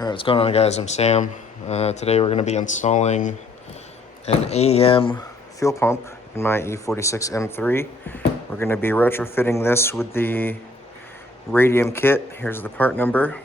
Alright, what's going on, guys? I'm Sam. Today we're going to be installing an AEM fuel pump in my E46 M3. We're going to be retrofitting this with the Radium kit. Here's the part number.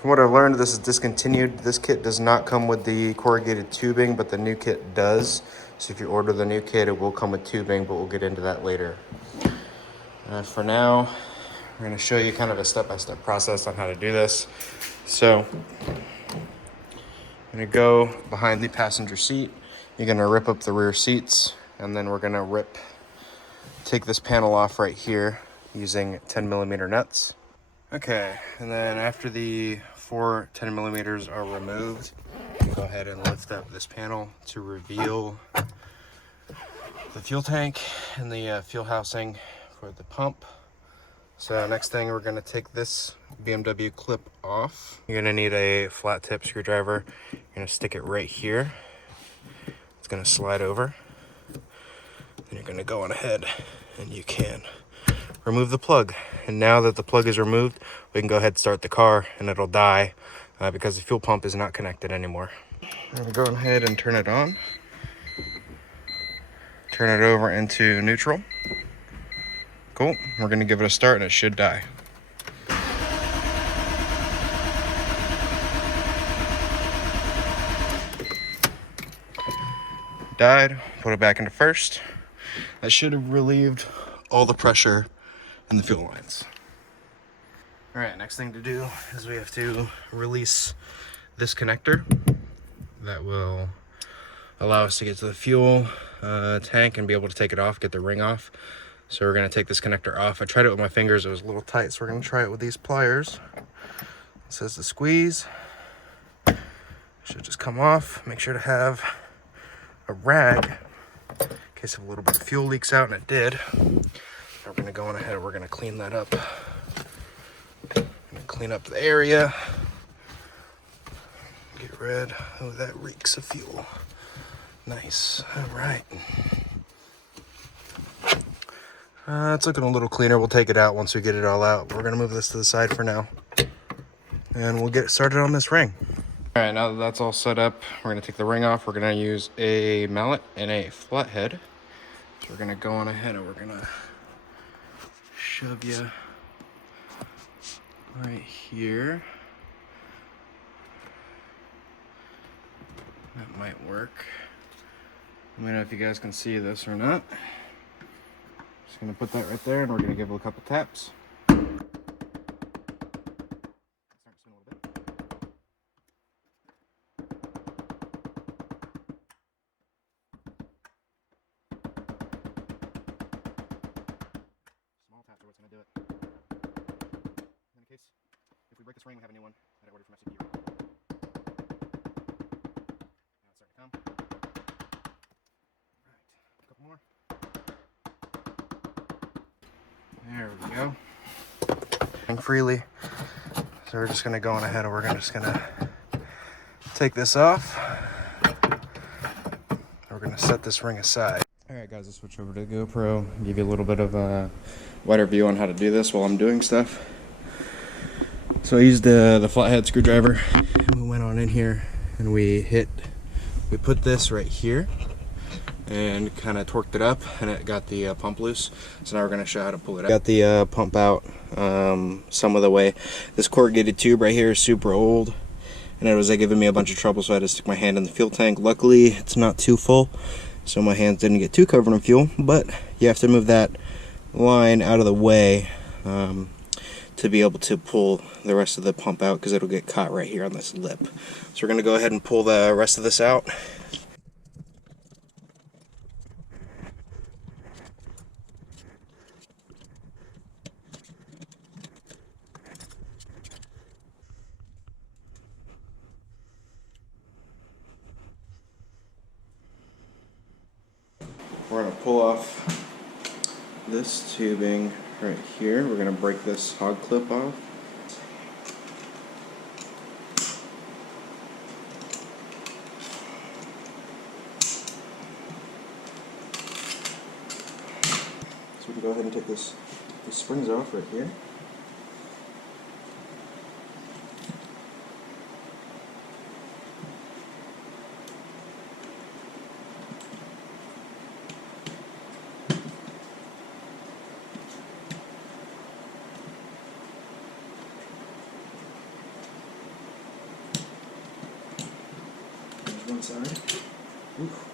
From what I've learned, this is discontinued. This kit does not come with the corrugated tubing, but the new kit does. So if you order the new kit, it will come with tubing, but we'll get into that later. For now, we're going to show you kind of a step-by-step process on how to do this. So I'm going to go behind the passenger seat. You're going to rip up the rear seats, and then we're going to take this panel off right here using 10mm nuts. Okay, and then after the 4 10mm are removed, go ahead and lift up this panel to reveal the fuel tank and the fuel housing for the pump. So next thing, we're going to take this BMW clip off. You're going to need a flat tip screwdriver. You're going to stick it right here. It's going to slide over. And you're going to go on ahead and you can remove the plug. And now that the plug is removed, we can go ahead and start the car, and it'll die because the fuel pump is not connected anymore. I'm going to go ahead and turn it on. Turn it over into neutral. Cool. We're going to give it a start and it should die. Died. Put it back into first. That should have relieved all the pressure in the fuel lines. Alright, next thing to do is we have to release this connector. That will allow us to get to the fuel tank and be able to take it off, get the ring off. So we're going to take this connector off. I tried it with my fingers, it was a little tight, so we're going to try it with these pliers. It says to squeeze. It should just come off. Make sure to have a rag in case a little bit of fuel leaks out, and it did. We're going to go on ahead, we're going to clean that up. Clean up the area. Get rid. Oh, that reeks of fuel. Nice. All right. It's looking a little cleaner. We'll take it out once we get it all out. We're going to move this to the side for now. And we'll get started on this ring. All right, now that that's all set up, we're going to take the ring off. We're going to use a mallet and a flathead. So we're going to go on ahead and we're going to shove you right here. That might work. Let me know if you guys can see this or not. Just gonna put that right there, and we're gonna give it a couple taps. Small taps are what's gonna do it. In case if we break this ring, we have a new one that I ordered from SCU. Now it's starting to come. Right, a couple more. There we go. Freely. So we're just gonna go on ahead and we're just gonna take this off. We're gonna set this ring aside. Alright guys, let's switch over to the GoPro, give you a little bit of a wider view on how to do this while I'm doing stuff. So I used the flathead screwdriver, and we went on in here and we put this right here and kind of torqued it up, and it got the pump loose. So now we're going to show how to pull it out. Got the pump out some of the way. This corrugated tube right here is super old, and it was giving me a bunch of trouble, so I had to stick my hand in the fuel tank. Luckily, it's not too full, so my hands didn't get too covered in fuel, but you have to move that line out of the way to be able to pull the rest of the pump out, because it'll get caught right here on this lip. So we're going to go ahead and pull the rest of this out. We're going to pull off this tubing right here. We're going to break this hog clip off. So we can go ahead and take this springs off right here. one side. Oof.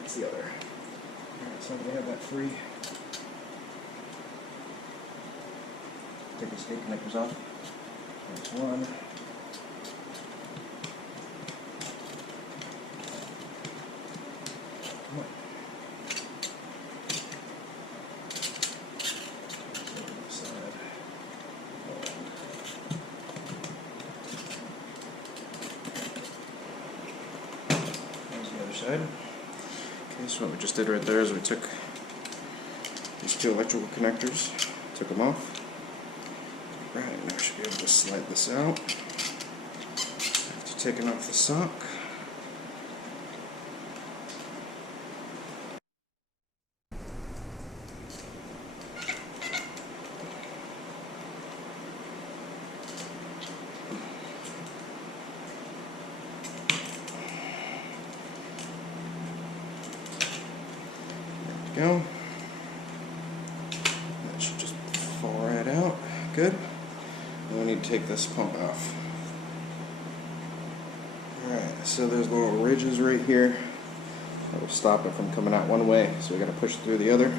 That's the other. Alright, so I'm going to have that free. Take the skate connectors off. There's one. Side. Okay, so what we just did right there is we took these two electrical connectors, took them off. Right, now we should be able to slide this out. After taking off the sock. Go. That should just fall right out. Good. And we need to take this pump off. Alright, so there's little ridges right here that will stop it from coming out one way, so we got to push through the other.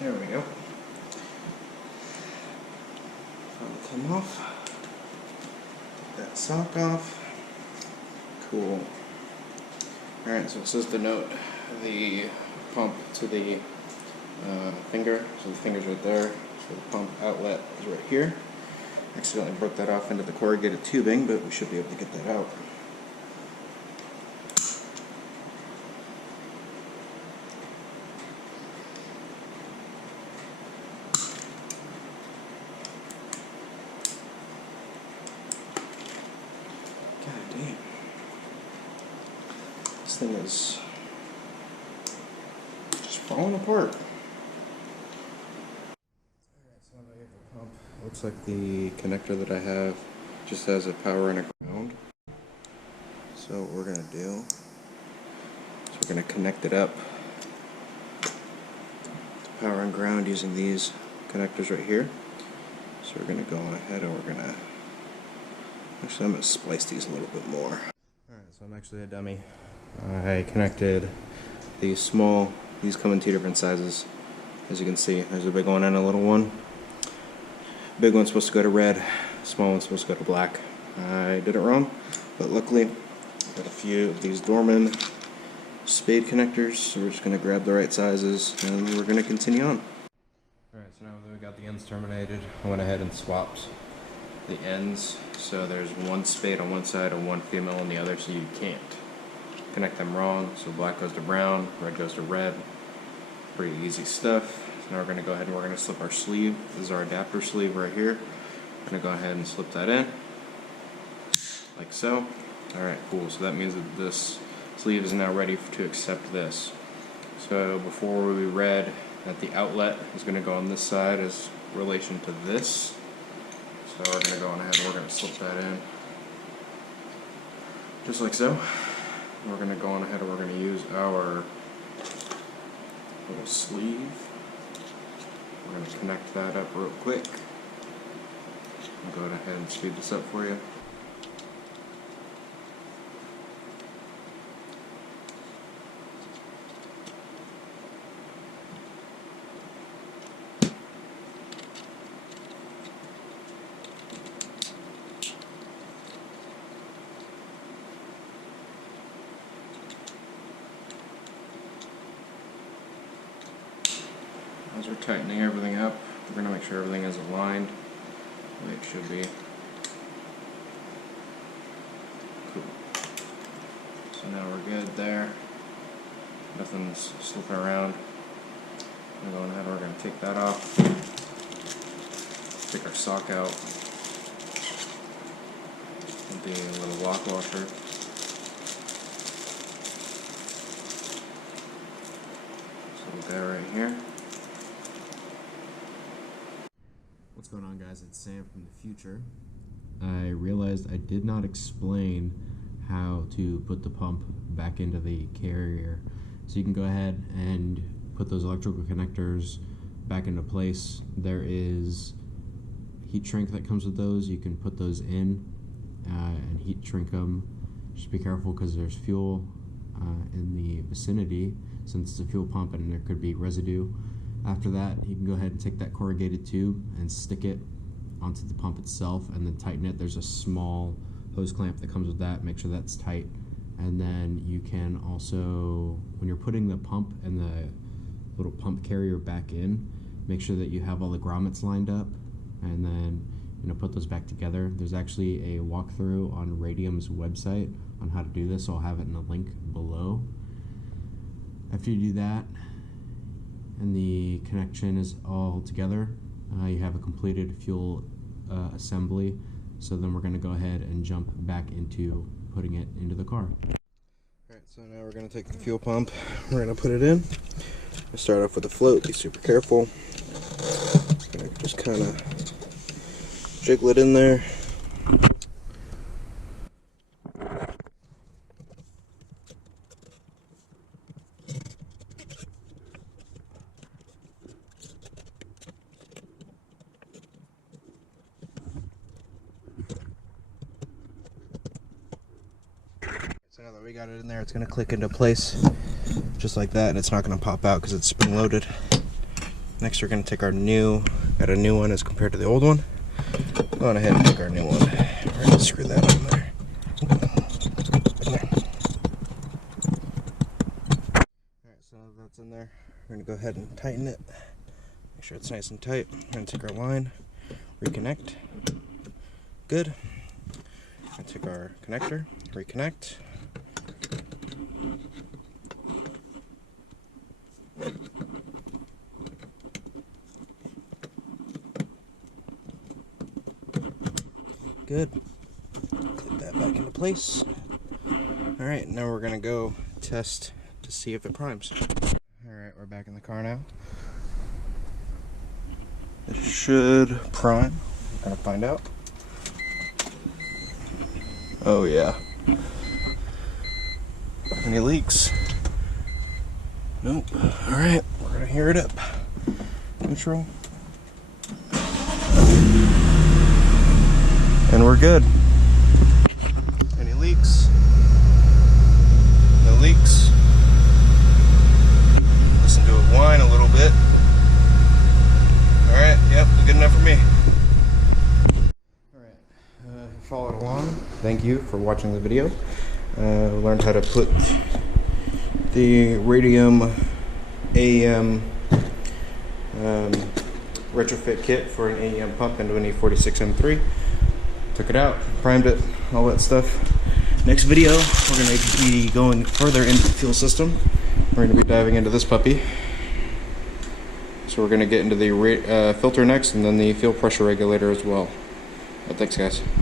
There we go. That'll come off. Get that sock off. Cool. Alright, so it says to note the pump to the finger. So the finger's right there. So the pump outlet is right here. Accidentally broke that off into the corrugated tubing, but we should be able to get that out. God damn. This thing is just falling apart. Looks like the connector that I have just has a power and a ground. So what we're going to do is we're going to connect it up to power and ground using these connectors right here. So we're going to go on ahead and we're going to, actually I'm going to splice these a little bit more. Alright, so I'm actually a dummy. I connected these small, these come in two different sizes. As you can see, there's a big one and a little one. Big one's supposed to go to red, small one's supposed to go to black. I did it wrong, but luckily I got a few of these Dorman spade connectors, so we're just going to grab the right sizes and we're going to continue on. Alright, so now that we got the ends terminated, I went ahead and swapped the ends. So there's one spade on one side and one female on the other, so you can't connect them wrong. So black goes to brown, red goes to red. Pretty easy stuff. So now we're going to go ahead and we're going to slip our sleeve. This is our adapter sleeve right here. We're going to go ahead and slip that in, like so. Alright, cool. So that means that this sleeve is now ready to accept this. So before we read that the outlet is going to go on this side as relation to this. So we're going to go on ahead and we're going to slip that in, just like so. We're going to go on ahead and we're going to use our little sleeve. We're going to connect that up real quick. I'll go ahead and speed this up for you. As we're tightening everything up, we're going to make sure everything is aligned the way it should be. Cool. So now we're good there. Nothing's slipping around. We're going ahead and we're going to take that off. Take our sock out. With the little lock washer. So we'll go right here. going on, guys? It's Sam from the future. I realized I did not explain how to put the pump back into the carrier. So you can go ahead and put those electrical connectors back into place. There is heat shrink that comes with those. You can put those in and heat shrink them. Just be careful because there's fuel in the vicinity, since it's a fuel pump and there could be residue. After that, you can go ahead and take that corrugated tube and stick it onto the pump itself and then tighten it. There's a small hose clamp that comes with that. Make sure that's tight. And then you can also, when you're putting the pump and the little pump carrier back in, make sure that you have all the grommets lined up, and then put those back together. There's actually a walkthrough on Radium's website on how to do this, so I'll have it in the link below. After you do that, and the connection is all together, you have a completed fuel assembly. So then we're going to go ahead and jump back into putting it into the car. Alright, so now we're going to take the fuel pump, we're going to put it in. We'll start off with the float, be super careful. Just kind of jiggle it in there. So now that we got it in there, it's going to click into place just like that, and it's not going to pop out because it's spring loaded. Next, we're going to take our got a new one as compared to the old one. Go on ahead and take our new one. We're going to screw that in there. Alright, so that's in there. We're going to go ahead and tighten it. Make sure it's nice and tight. We're going to take our line, reconnect. Good. We're going to take our connector, reconnect. Good. Clip that back into place. Alright, now we're going to go test to see if it primes. Alright, we're back in the car now. It should prime. We're going to find out. Oh yeah. Any leaks? Nope. Alright, we're going to hear it up. Neutral. And we're good. Any leaks? No leaks. Listen to it whine a little bit. Alright, yep, good enough for me. Alright, followed along. Thank you for watching the video. Learned how to put the Radium AEM retrofit kit for an AEM pump into an E46 M3. Took it out, primed it, all that stuff. Next video, we're going to be going further into the fuel system. We're going to be diving into this puppy. So we're going to get into the filter next, and then the fuel pressure regulator as well. But thanks, guys.